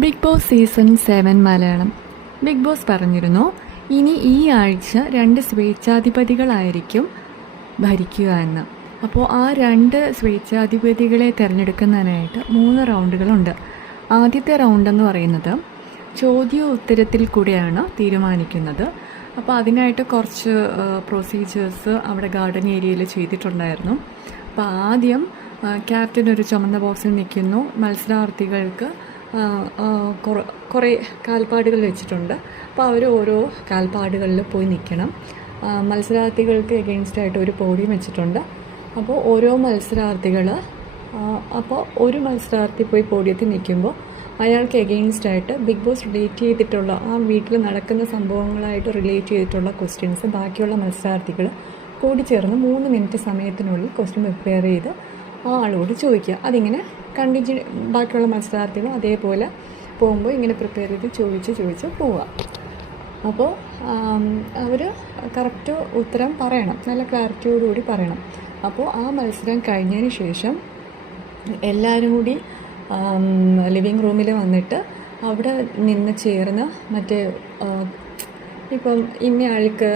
Big Boss season 7 Malayalam. Bigg Boss പറഞ്ഞിരുന്നു, ഇനി ഈ ആഴ്ച 2 സ്വേച്ഛാധിപതികളായിരിക്കും ഭരിക്കുക എന്ന്. അപ്പോൾ ആ 2 സ്വേച്ഛാധിപതികളെ തിരഞ്ഞെടുക്കുന്നതിനായിട്ട് 3 റൗണ്ടുകളുണ്ട്. ആദ്യത്തെ റൗണ്ടെന്ന് പറയുന്നത് ചോദ്യോത്തരത്തിൽ കൂടെയാണ് തീരുമാനിക്കുന്നത്. അപ്പോൾ അതിനായിട്ട് കുറച്ച് പ്രൊസീജിയേഴ്സ് അവിടെ ഗാർഡൻ ഏരിയയിൽ ചെയ്തിട്ടുണ്ടായിരുന്നു. അപ്പോൾ ആദ്യം ക്യാപ്റ്റൻ ഒരു ചുമന്ന ബോക്സിൽ നിൽക്കുന്നു. മത്സരാർത്ഥികൾക്ക് കുറേ കാൽപ്പാടുകൾ വെച്ചിട്ടുണ്ട്. അപ്പോൾ അവർ ഓരോ കാൽപ്പാടുകളിൽ പോയി നിൽക്കണം. മത്സരാർത്ഥികൾക്ക് എഗെയിൻസ്റ്റായിട്ട് ഒരു പോഡിയം വെച്ചിട്ടുണ്ട്. അപ്പോൾ ഓരോ ഒരു മത്സരാർത്ഥി പോയി പോഡിയത്തിൽ നിൽക്കുമ്പോൾ അയാൾക്ക് എഗെയിൻസ്റ്റായിട്ട് ബിഗ് ബോസ് റിലേറ്റ് ചെയ്തിട്ടുള്ള ആ വീട്ടിൽ നടക്കുന്ന സംഭവങ്ങളായിട്ട് റിലേറ്റ് ചെയ്തിട്ടുള്ള ക്വസ്റ്റ്യൻസ് ബാക്കിയുള്ള മത്സരാർത്ഥികൾ കൂടിച്ചേർന്ന് 3 മിനിറ്റ് സമയത്തിനുള്ളിൽ ക്വസ്റ്റ്യൻ പ്രിപ്പയർ ചെയ്ത് ആ ആളോട് ചോദിക്കുക. അതിങ്ങനെ ബാക്കിയുള്ള മത്സരാർത്ഥികൾ അതേപോലെ പോകുമ്പോൾ ഇങ്ങനെ പ്രിപ്പയർ ചെയ്ത് ചോദിച്ച് പോവുക. അപ്പോൾ അവർ കറക്റ്റ് ഉത്തരം പറയണം, നല്ല ക്ലാരിറ്റിയോടുകൂടി പറയണം. അപ്പോൾ ആ മത്സരം കഴിഞ്ഞതിന് ശേഷം എല്ലാവരും കൂടി ലിവിങ് റൂമിൽ വന്നിട്ട് അവിടെ നിന്ന് ചേർന്ന് മറ്റേ ഇപ്പം ഇന്നയാൾക്ക്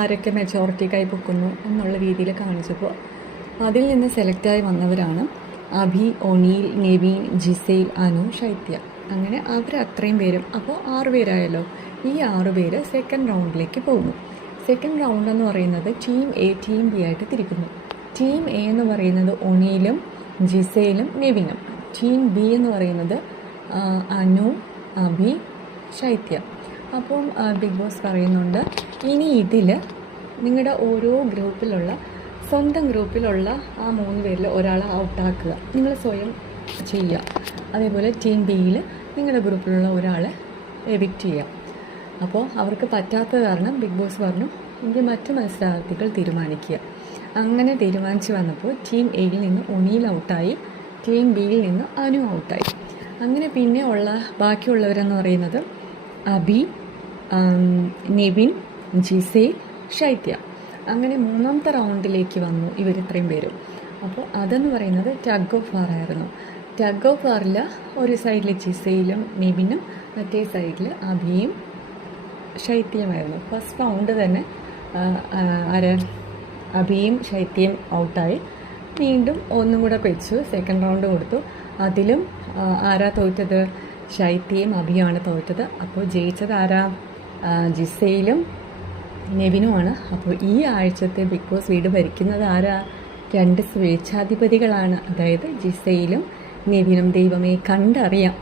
ആരൊക്കെ മെജോറിറ്റി കൈപ്പൊക്കുന്നു എന്നുള്ള രീതിയിൽ കാണിച്ചപ്പോൾ അതിൽ നിന്ന് സെലക്റ്റായി വന്നവരാണ് അഭി, ഒനീൽ, നെവിൻ, ജിസൈൽ, അനു, ശൈത്യ. അങ്ങനെ അവർ അത്രയും പേരും, അപ്പോൾ 6 പേരായല്ലോ. ഈ 6 പേര് സെക്കൻഡ് റൗണ്ടിലേക്ക് പോകുന്നു. സെക്കൻഡ് റൗണ്ട് എന്ന് പറയുന്നത് ടീം എ, ടീം ബി ആയിട്ട് തിരിക്കുന്നു. ടീം എ എന്ന് പറയുന്നത് ഒനീലും ജിസൈലും നെവിനും. ടീം ബി എന്ന് പറയുന്നത് അനു, അഭി, ശൈത്യ. അപ്പം ബിഗ് ബോസ് പറയുന്നുണ്ട്, ഇനി ഇതിൽ നിങ്ങളുടെ ഓരോ ഗ്രൂപ്പിലുള്ള സ്വന്തം ഗ്രൂപ്പിലുള്ള ആ 3 പേരിൽ ഒരാളെ ഔട്ടാക്കുക, നിങ്ങൾ സ്വയം ചെയ്യുക. അതേപോലെ ടീം ബിയിൽ നിങ്ങളുടെ ഗ്രൂപ്പിലുള്ള ഒരാളെ എവിക്റ്റ് ചെയ്യുക. അപ്പോൾ അവർക്ക് പറ്റാത്ത കാരണം ബിഗ് ബോസ് പറഞ്ഞു, എങ്കിൽ മറ്റു മത്സരാർത്ഥികൾ തീരുമാനിക്കുക. അങ്ങനെ തീരുമാനിച്ച് വന്നപ്പോൾ ടീം എയിൽ നിന്ന് ഒനീൽ ഔട്ടായി, ടീം ബിയിൽ നിന്ന് അനു ഔട്ടായി. അങ്ങനെ പിന്നെ ബാക്കിയുള്ളവരെന്ന് പറയുന്നത് അബി, നെവിൻ, ജിസൈൽ, ശൈത്യ. അങ്ങനെ 3ാമത്തെ റൗണ്ടിലേക്ക് വന്നു ഇവർ ഇത്രയും പേരും. അപ്പോൾ അതെന്ന് പറയുന്നത് ടഗ് ഓഫ് വാർ ആയിരുന്നു. ടഗ് ഓഫ് വാറിൽ ഒരു സൈഡിൽ ജിസൈലും നെവിനും മറ്റേ സൈഡിൽ അഭിയും ശൈത്യമായിരുന്നു. ഫസ്റ്റ് റൗണ്ട് തന്നെ അഭിയും ശൈത്യയും ഔട്ടായി. വീണ്ടും ഒന്നും കൂടെ വെച്ചു, സെക്കൻഡ് റൗണ്ട് കൊടുത്തു. അതിലും ആരാ തോറ്റത്? ശൈത്യയും അഭിയുമാണ് തോറ്റത്. അപ്പോൾ ജയിച്ചത് ആരാ? ജിസൈലും നെവിനുമാണ്. അപ്പോൾ ഈ ആഴ്ചത്തെ ബിഗ് ബോസ് വീട് ഭരിക്കുന്നത് ആരാ? 2 സ്വേച്ഛാധിപതികളാണ്. അതായത് ജിസൈലും നെവിനും. ദൈവമേ, കണ്ടറിയാം.